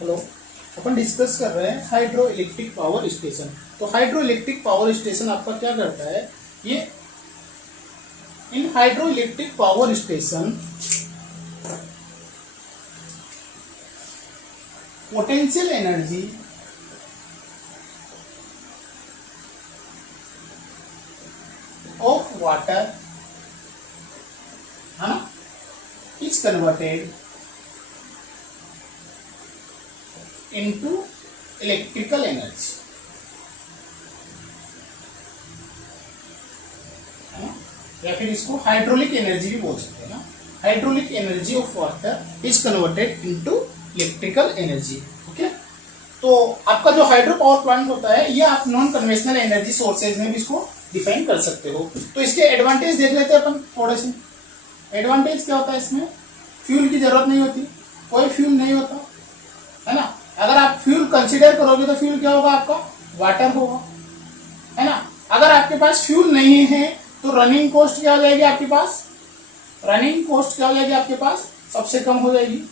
Hello, अपन discuss कर रहे हैं हाइड्रो इलेक्ट्रिक पावर स्टेशन। तो हाइड्रो इलेक्ट्रिक पावर स्टेशन आपका क्या करता है, ये इन hydro electric power station potential energy of water है ना is converted into electrical energy है ना, या फिर इसको हाइड्रोलिक एनर्जी भी बोल सकते हैं ना। Hydraulic energy of water is converted into electrical energy. Okay, तो आपका जो हाइड्रो पावर प्लांट होता है ये आप नॉन कन्वेंशनल एनर्जी सोर्सेज में भी इसको डिफाइन कर सकते हो। तो इसके एडवांटेज देख लेते हैं अपन थोड़े से। एडवांटेज क्या होता है, इसमें फ्यूल की जरूरत नहीं होती, कोई फ्यूल नहीं होता है ना। अगर आप फ्यूल कंसीडर करोगे तो फ्यूल क्या होगा, आपका वाटर होगा है ना। अगर आपके पास फ्यूल नहीं है तो रनिंग कॉस्ट क्या हो जाएगी आपके पास, रनिंग कॉस्ट क्या हो जाएगी आपके पास, सबसे कम हो जाएगी।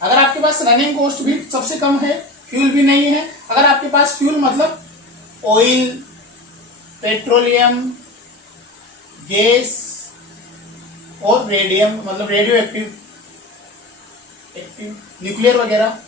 अगर आपके पास रनिंग कॉस्ट भी सबसे कम है, फ्यूल भी नहीं है, अगर आपके पास फ्यूल मतलब ऑयल, पेट्रोलियम, गैस और रेडियम मतलब रेडियो एक्टिव न्यूक्लियर वगैरह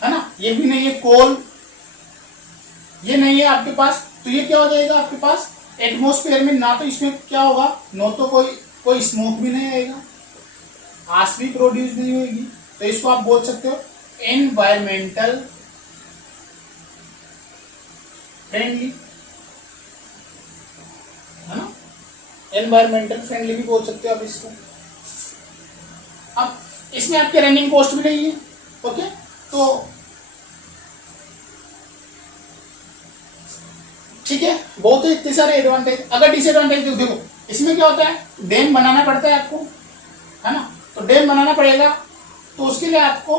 है ना, ये भी नहीं है, कोल ये नहीं है आपके पास, तो ये क्या हो जाएगा आपके पास एटमॉस्फेयर में ना, तो इसमें क्या होगा, न तो कोई स्मोक भी नहीं आएगा, आस भी प्रोड्यूस नहीं होगी। तो इसको आप बोल सकते हो एनवायरमेंटल फ्रेंडली है ना, एनवायरमेंटल फ्रेंडली भी बोल सकते हो आप इसको। अब इसमें आपके रनिंग कॉस्ट भी नहीं है। ओके, तो ठीक है, बहुत ही इतने सारे एडवांटेज। अगर डिसएडवांटेज देखो, इसमें क्या होता है, डैम बनाना पड़ता है आपको है ना। तो डैम बनाना पड़ेगा तो उसके लिए आपको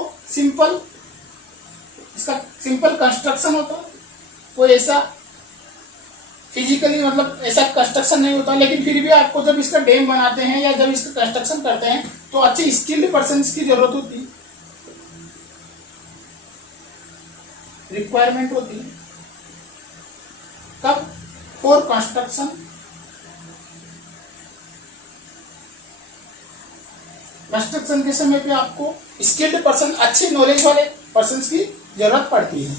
इसका सिंपल कंस्ट्रक्शन होता है, कोई ऐसा फिजिकली मतलब ऐसा कंस्ट्रक्शन नहीं होता, लेकिन फिर भी आपको जब इसका डैम बनाते हैं या जब इसका कंस्ट्रक्शन करते हैं तो अच्छे स्किल्ड पर्सन की जरूरत होती है, रिक्वायरमेंट होती है। कब, फॉर कंस्ट्रक्शन, कंस्ट्रक्शन के समय पे आपको स्किल्ड पर्सन, अच्छे नॉलेज वाले पर्सन की जरूरत पड़ती है।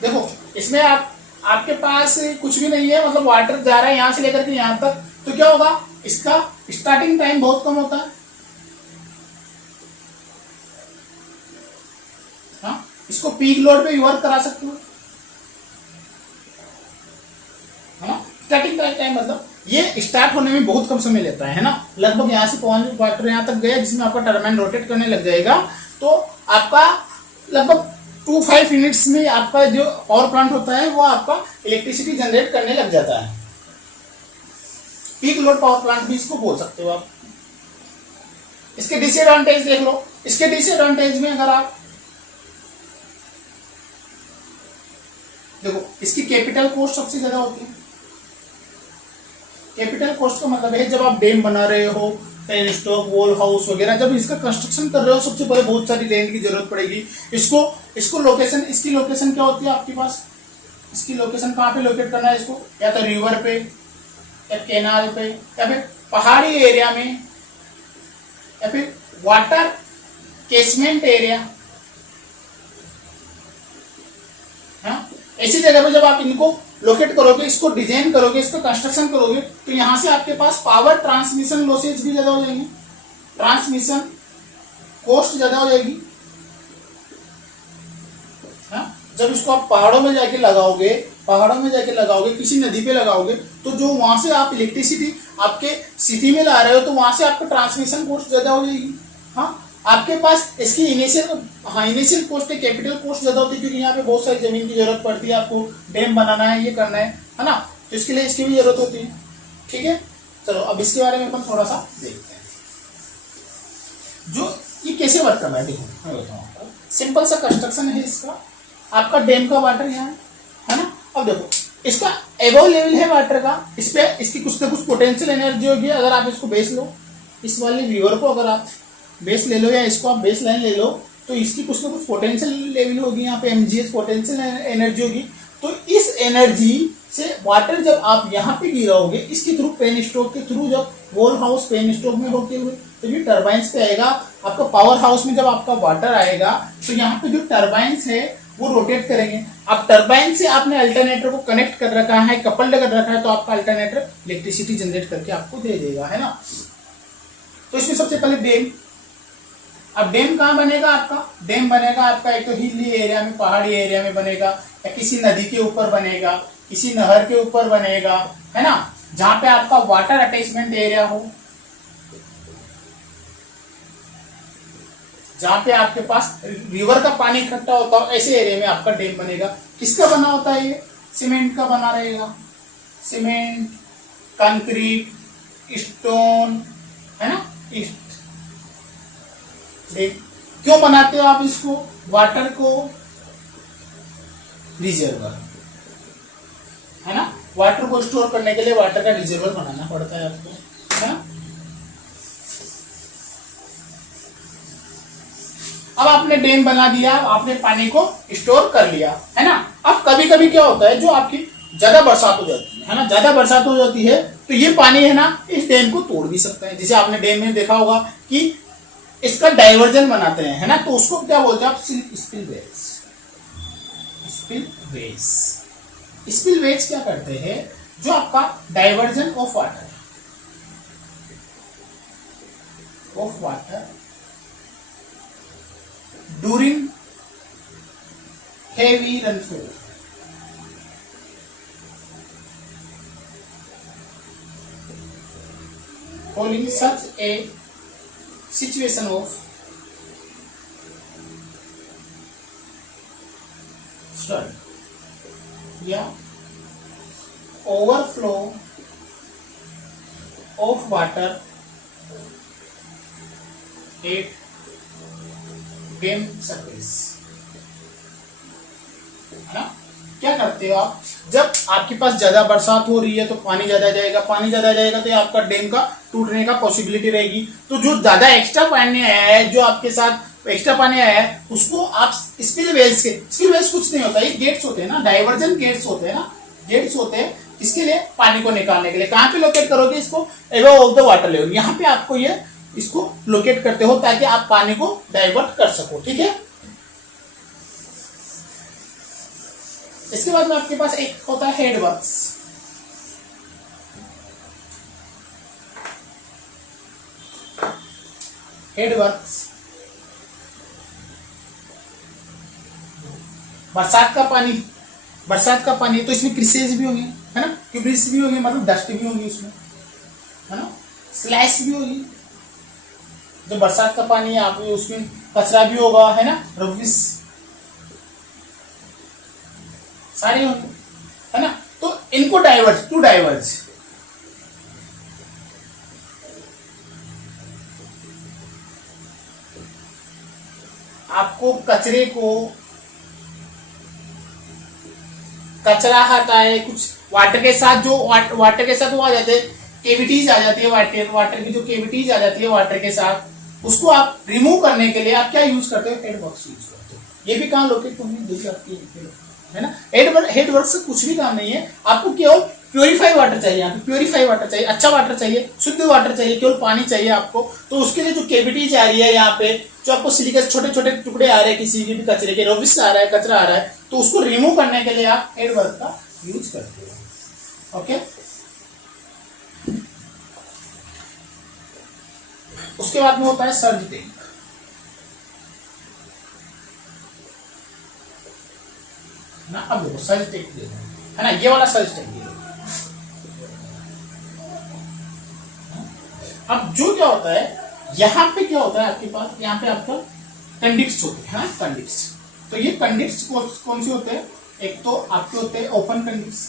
देखो, इसमें आपके पास कुछ भी नहीं है, मतलब वाटर जा रहा है यहां से लेकर के यहां तक, तो क्या होगा, इसका स्टार्टिंग टाइम बहुत कम होता है। हाँ, इसको पीक लोड पे वर्क करा सकते हो है ना। स्टार्टिंग टाइम मतलब ये स्टार्ट होने में बहुत कम समय लेता है ना, लगभग यहाँ से पवन वाटर यहाँ तक गया जिसमें आपका टर्बाइन रोटेट करने लग जाएगा, तो आपका लगभग 2-5 मिनट्स में आपका जो पावर प्लांट होता है वो आपका इलेक्ट्रिसिटी जनरेट करने लग जाता है। पीक लोड पावर प्लांट भी इसको बोल सकते हो आप। इसके डिसएडवांटेज देख लो। इसके डिसएडवांटेज में अगर आप देखो, इसकी कैपिटल कॉस्ट सबसे ज्यादा होती है। कैपिटल कॉस्ट का मतलब है जब आप डैम बना रहे हो, पेन स्टॉक, वॉल हाउस वगैरह, जब इसका कंस्ट्रक्शन कर रहे हो सबसे पहले बहुत सारी लैंड की जरूरत पड़ेगी। इसको लोकेशन, इसकी लोकेशन क्या होती है आपके पास, इसकी लोकेशन कहाँ पे लोकेट करना है इसको, या तो रिवर पे या कैनाल पे या फिर पहाड़ी एरिया में या फिर वाटर केसमेंट एरिया, हाँ, ऐसी जगह पे जब आप इनको लोकेट करोगे, इसको डिजाइन करोगे, इसका कंस्ट्रक्शन करोगे, तो यहां से आपके पास पावर ट्रांसमिशन लॉसेज भी ज्यादा हो जाएंगे, ट्रांसमिशन कॉस्ट ज्यादा हो जाएगी। हाँ, जब इसको आप पहाड़ों में जाके लगाओगे, किसी नदी पे लगाओगे, तो जो वहां से आप इलेक्ट्रिसिटी आपके सिटी में ला रहे हो, तो वहां से आपका ट्रांसमिशन कॉस्ट ज्यादा हो जाएगी। हाँ, आपके पास इसकी इनिशियल कॉस्ट है, कैपिटल कॉस्ट ज्यादा होती है, क्योंकि यहाँ पे बहुत सारी जमीन की जरूरत पड़ती है, आपको डैम बनाना है, ये करना है ना, तो इसके लिए इसकी भी जरूरत होती है। ठीक है, चलो अब इसके बारे में अपन थोड़ा सा देखते हैं, जो ये कैसे वर्क कर रहा है। देखो मैं बताऊँ आपको, सिंपल सा कंस्ट्रक्शन है इसका, आपका डैम का वाटर यहाँ है ना। अब देखो इसका एबव लेवल है वाटर का, इस पे इसकी कुछ ना कुछ पोटेंशियल एनर्जी होगी। अगर आप इसको बेस लो, इस वाले रिवर को अगर आप बेस ले लो या इसको आप बेस लाइन ले लो, तो इसकी कुछ ना कुछ पोटेंशियल लेवल होगी, यहाँ पे mgh पोटेंशियल एनर्जी होगी। तो इस एनर्जी से वाटर जब आप यहाँ पे गिराओगे, इसके थ्रू पेन स्ट्रोक के थ्रू, जब वॉल हाउस पेन स्ट्रोक में होते हुए तो ये टर्बाइंस पे आएगा। आपका पावर हाउस में जब आपका वाटर आएगा तो यहाँ पे जो टर्बाइंस है वो रोटेट करेंगे। अब टर्बाइन से आपने अल्टरनेटर को कनेक्ट कर रखा है, कपल्ड कर रखा है, तो आपका अल्टरनेटर इलेक्ट्रिसिटी जनरेट करके आपको दे देगा, है ना। तो इसमें सबसे पहले डैम। अब डैम कहाँ बनेगा आपका? डैम बनेगा आपका एक तो हिली एरिया में, पहाड़ी एरिया में बनेगा, या किसी नदी के ऊपर बनेगा, किसी नहर के ऊपर बनेगा, है ना, जहां पे आपका वाटर अटैचमेंट एरिया हो, जहां पे आपके पास रिवर का पानी इकट्ठा होता हो, ऐसे एरिया में आपका डैम बनेगा। किसका बना होता है ये? सीमेंट का बना रहेगा। सीमेंट, कंक्रीट, स्टोन, है ना। क्यों बनाते हो आप इसको? वाटर को रिजर्वर, है ना, वाटर को स्टोर करने के लिए वाटर का रिजर्वर बनाना पड़ता है आपको, है ना। अब आपने डैम बना दिया, आपने पानी को स्टोर कर लिया, है ना। अब कभी कभी क्या होता है, जो आपकी ज्यादा बरसात हो जाती है ना, ज्यादा बरसात हो जाती है तो ये पानी है ना इस डैम को तोड़ भी सकता है। जैसे आपने डैम में देखा होगा कि इसका डाइवर्जन बनाते हैं, है ना, तो उसको क्या बोलते हैं आप? स्पिलवेज। स्पिलवेज, स्पिलवेज क्या करते हैं? जो आपका diversion of water during heavy rainfall, following such a situation of flood या overflow of water at dam surface, है ना। क्या करते हो आप? जब आपके पास ज्यादा बरसात हो रही है तो पानी ज्यादा जाएगा, पानी ज्यादा जाएगा तो आपका डैम का टूटने का पॉसिबिलिटी रहेगी। तो जो ज्यादा एक्स्ट्रा पानी आया है, जो आपके साथ एक्स्ट्रा पानी आया है, उसको आप स्पिलवेज के, स्पिलवेज कुछ नहीं होता, ये गेट्स होते हैं ना, डाइवर्जन गेट्स होते हैं ना, गेट्स होते हैं इसके लिए, पानी को निकालने के लिए। कहाँ पे लोकेट करोगे इसको? Above of the water level, यहाँ पे आपको ये इसको लोकेट करते हो ताकि आप पानी को डाइवर्ट कर सको, ठीक है। इसके बाद में आपके पास एक होता है हेडवर्क्स। हेडवर्क्स बरसात का पानी तो इसमें क्रिसेज भी होंगे, है ना, क्यूब्रिस भी होंगे, मतलब डस्ट भी होगी इसमें, है ना, स्लैश भी होगी। जो बरसात का पानी है आप उसमें कचरा भी होगा, है ना, रबिश सारे होंगे, है ना। तो इनको डाइवर्ज आपको कचरा आता है कुछ वाटर के साथ, जो वाटर के साथ वो आ जाते हैं, केविटीज आ जाती है, वाटर की जो केविटीज आ जाती है वाटर के साथ, उसको आप रिमूव करने के लिए आप क्या यूज करते हो? हेडवर्क्स यूज करते हो। ये भी काम लोकेट होंगे, देख सकती है ना। हेडवर्क से कुछ भी काम नहीं है, आपको केवल प्योरीफाई वाटर चाहिए, यहाँ पे प्योरीफाई वाटर चाहिए, अच्छा वाटर चाहिए, शुद्ध वाटर चाहिए, केवल पानी चाहिए आपको। तो उसके लिए जो केविटीज आ रही है यहाँ पे, जो आपको सिलिकॉन छोटे छोटे टुकड़े आ रहे हैं किसी भी कचरे के, रबिश आ रहा है, कचरा आ रहा है, तो उसको रिमूव करने के लिए आप हेडवर्क का यूज करते हो, ओके। उसके बाद में होता है सर्ज टैंक, ना। अब देखो सर्ज टैंक देखो, है ना, ये वाला सर्ज टैंक देखो। अब जो क्या होता है यहाँ पे, क्या होता है आपके पास, यहाँ पे आपका कंडिक्स होते हैं, कंडिक्स। तो ये कंडिक्स कौन से होते हैं? एक तो आपके होते हैं ओपन कंडिक्स।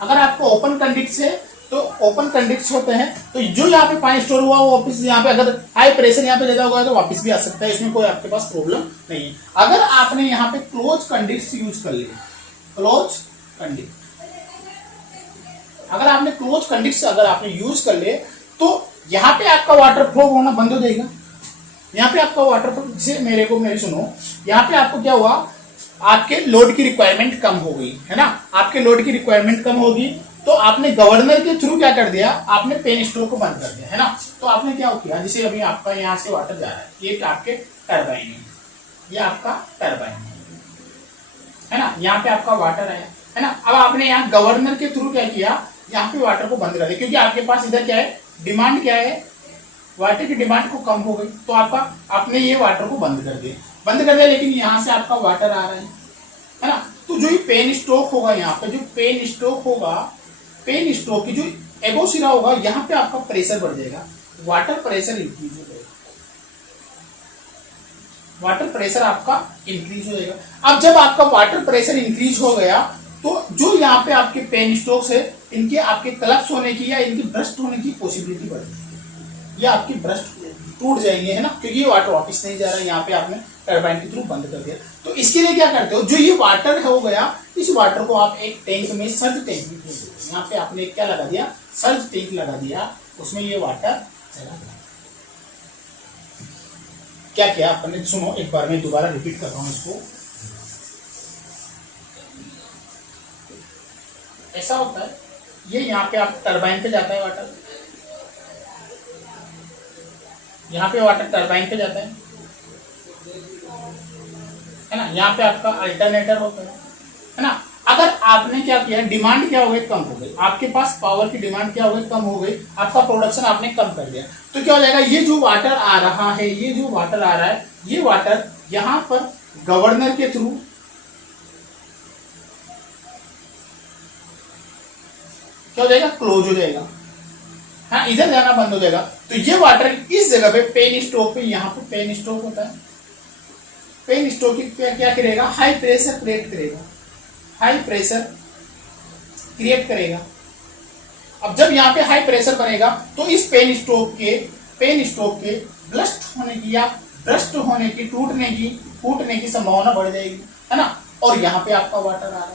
अगर आपको ओपन कंडिक्स है तो ओपन कंडिक्स होते हैं, तो जो यहाँ पे पानी स्टोर हुआ वो वापस यहाँ पे, अगर हाई प्रेशर यहाँ पे ज्यादा होगा तो वापस भी आ सकता है, इसमें कोई आपके पास प्रॉब्लम नहीं है। अगर आपने यहाँ पे क्लोज कंडिक्स यूज कर लिए, क्लोज कंडिक्स, अगर आपने क्लोज कंडीशन अगर आपने यूज कर ले तो यहाँ पे आपका वाटर फ्लो होना बंद हो जाएगा। यहाँ पे आपका वाटर फ्लो, जैसे मेरी सुनो, यहाँ पे आपको क्या हुआ, आपके लोड की रिक्वायरमेंट कम हो गई है ना, आपके लोड की रिक्वायरमेंट कम होगी तो आपने गवर्नर के थ्रू क्या कर दिया, आपने पेन स्ट्रोक को बंद कर दिया है ना। तो आपने क्या किया, जैसे अभी आपका यहाँ से वाटर जा रहा है, ये आपके टरबाइन है, ये आपका टरबाइन है ना, यहाँ पे आपका वाटर आया है ना। अब आपने यहाँ गवर्नर के थ्रू क्या किया, यहाँ पे वाटर को बंद कर दिया, क्योंकि आपके पास इधर क्या है, डिमांड क्या है, वाटर की डिमांड को कम हो गई, तो आपका आपने ये वाटर को बंद कर दिया, लेकिन यहाँ से आपका वाटर आ रहा है ना। तो जो ये पेन स्ट्रोक होगा, यहाँ पे जो पेन स्ट्रोक होगा, पेन स्ट्रोक की जो एबोसिरा होगा, यहाँ पे आपका प्रेशर बढ़ जाएगा, वाटर प्रेशर इंक्रीज हो जाएगा, वाटर प्रेशर आपका इंक्रीज हो जाएगा। अब जब आपका वाटर प्रेशर इंक्रीज हो गया तो जो यहाँ पे आपके पेन स्ट्रोक्स है, इनके आपके कलप्स होने की या इनकी ब्रस्ट होने की पॉसिबिलिटी बढ़ जाएगी, या आपकी ब्रस्ट टूट जाएंगे है ना, क्योंकि ये वाटर वापस नहीं जा रहा है, यहाँ पे आपने टरबाइन के थ्रू बंद कर दिया। तो इसके लिए क्या करते हो, जो ये वाटर हो गया, इस वाटर को आप एक टैंक में, सर्ज टैंक में, यहाँ पे आपने क्या लगा दिया, सर्ज टैंक लगा दिया, उसमें ये वाटर चला गया। क्या किया आपने, सुनो एक बार मैं दोबारा रिपीट कर रहा हूँ इसको। ऐसा होता है, ये यहाँ पे आप टरबाइन पे जाता है वाटर, यहाँ पे वाटर टरबाइन पे जाता है ना, यहाँ पे आपका अल्टरनेटर होता है ना। अगर आपने क्या किया, डिमांड क्या हो गई, कम हो गई, आपके पास पावर की डिमांड क्या हो गई, कम हो गई, आपका प्रोडक्शन आपने कम कर दिया, तो क्या हो जाएगा, ये जो वाटर आ रहा है, ये जो वाटर आ रहा है, ये वाटर यहाँ पर गवर्नर के थ्रू क्या हो जाएगा, क्लोज हो जाएगा, हाँ इधर जाना बंद हो जाएगा। तो ये वाटर इस जगह पे पेन स्ट्रोक पे, यहाँ पे पेन स्ट्रोक होता है, पेन स्ट्रोक क्या करेगा, हाई प्रेशर क्रिएट करेगा, हाई प्रेशर क्रिएट करेगा। अब जब यहाँ पे हाई प्रेशर बनेगा तो इस पेन स्ट्रोक के ब्लस्ट होने की या ब्रस्ट होने की, टूटने की संभावना बढ़ जाएगी है ना, और यहाँ पे आपका वाटर आ रहा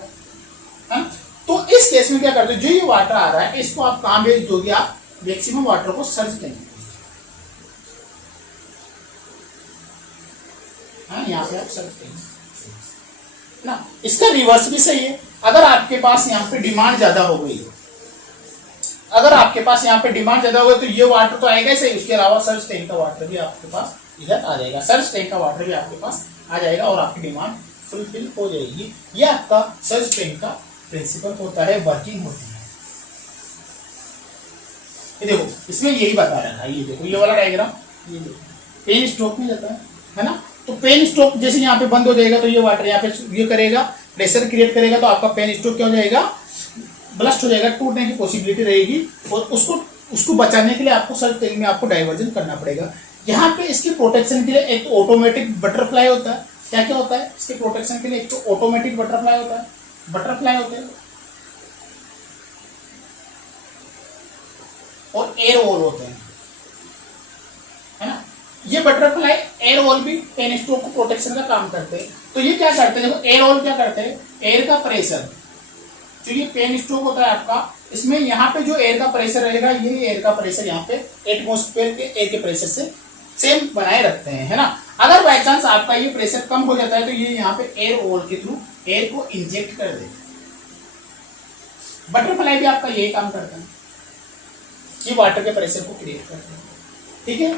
है। तो इस केस में क्या करते हो, जो ये वाटर आ रहा है इसको आप कहां भेज दोगे, आप मैक्सिमम वाटर को सर्ज टैंक, हाँ यहाँ पे आप सर्ज टैंक ना। इसका रिवर्स भी सही है, अगर आपके पास यहाँ पे डिमांड ज्यादा हो गई, अगर आपके पास यहाँ पे डिमांड ज्यादा हो गई तो ये वाटर तो आएगा ही सही, उसके अलावा सर्ज टैंक का वाटर भी आपके पास इधर आ जाएगा, सर्ज टैंक का वाटर भी आपके पास आ जाएगा और आपकी डिमांड फुलफिल हो जाएगी। ये आपका सर्ज टैंक का प्रिंसिपल होता है, वर्किंग होती है। ये देखो इसमें यही बता रहा है, ये देखो ये वाला डायग्राम, ये देखो पेन स्ट्रोक में जाता है ना। तो पेन स्ट्रोक जैसे यहाँ पे बंद हो जाएगा तो ये वाटर यहाँ पे ये करेगा, प्रेशर क्रिएट करेगा, तो आपका पेन स्ट्रोक क्या हो जाएगा, ब्लस्ट हो जाएगा, टूटने की पॉसिबिलिटी रहेगी, और उसको बचाने के लिए आपको सर्ज टैंक में आपको डाइवर्जन करना पड़ेगा। यहाँ पे इसकी प्रोटेक्शन के लिए एक तो ऑटोमेटिक बटरफ्लाई होता है, क्या क्या होता है इसके प्रोटेक्शन के लिए, एक तो ऑटोमेटिक बटरफ्लाई होता है, बटरफ्लाई होते हैं, और एयर वॉल होते हैं है ना। ये बटरफ्लाई एयर वॉल भी पेन स्ट्रोक को प्रोटेक्शन का काम करते हैं। तो ये क्या करते हैं, देखो एयर वॉल क्या करते हैं, एयर का प्रेशर, जो ये पेन स्ट्रोक होता है आपका, इसमें यहाँ पे जो एयर का प्रेशर रहेगा, ये एयर का प्रेशर यहाँ पे एटमोस्फेयर के एयर के प्रेशर से सेम बनाए रखते हैं है ना। अगर बाई चांस आपका ये प्रेशर कम हो जाता है तो ये यहाँ पे एयर वॉल के थ्रू एयर को इंजेक्ट कर देते हैं। बटरफ्लाई भी आपका यही काम करता है, ये वाटर के प्रेशर को क्रिएट करते हैं, ठीक है।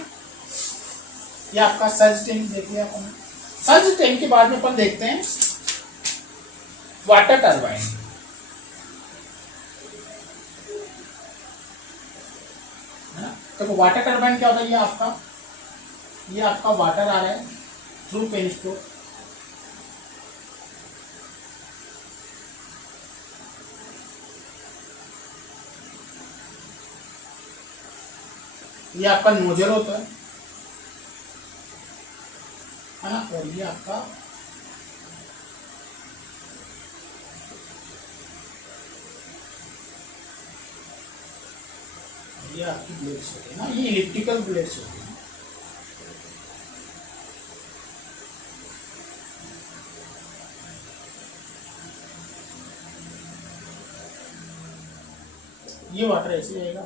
ये आपका सर्ज टैंक देख लिया अपन। सर्ज टैंक के बाद में अपन देखते हैं वाटर टरबाइन। तो वाटर टरबाइन क्या होता है, ये आपका वाटर आ रहा है थ्रू पेन स्ट्रोक, ये आपका नोजल होता है ना, और ये आपका ये आपकी ब्लेड्स होती है ना, ये इलिप्टिकल ब्लेड्स होती है। ये वाटर ऐसे जाएगा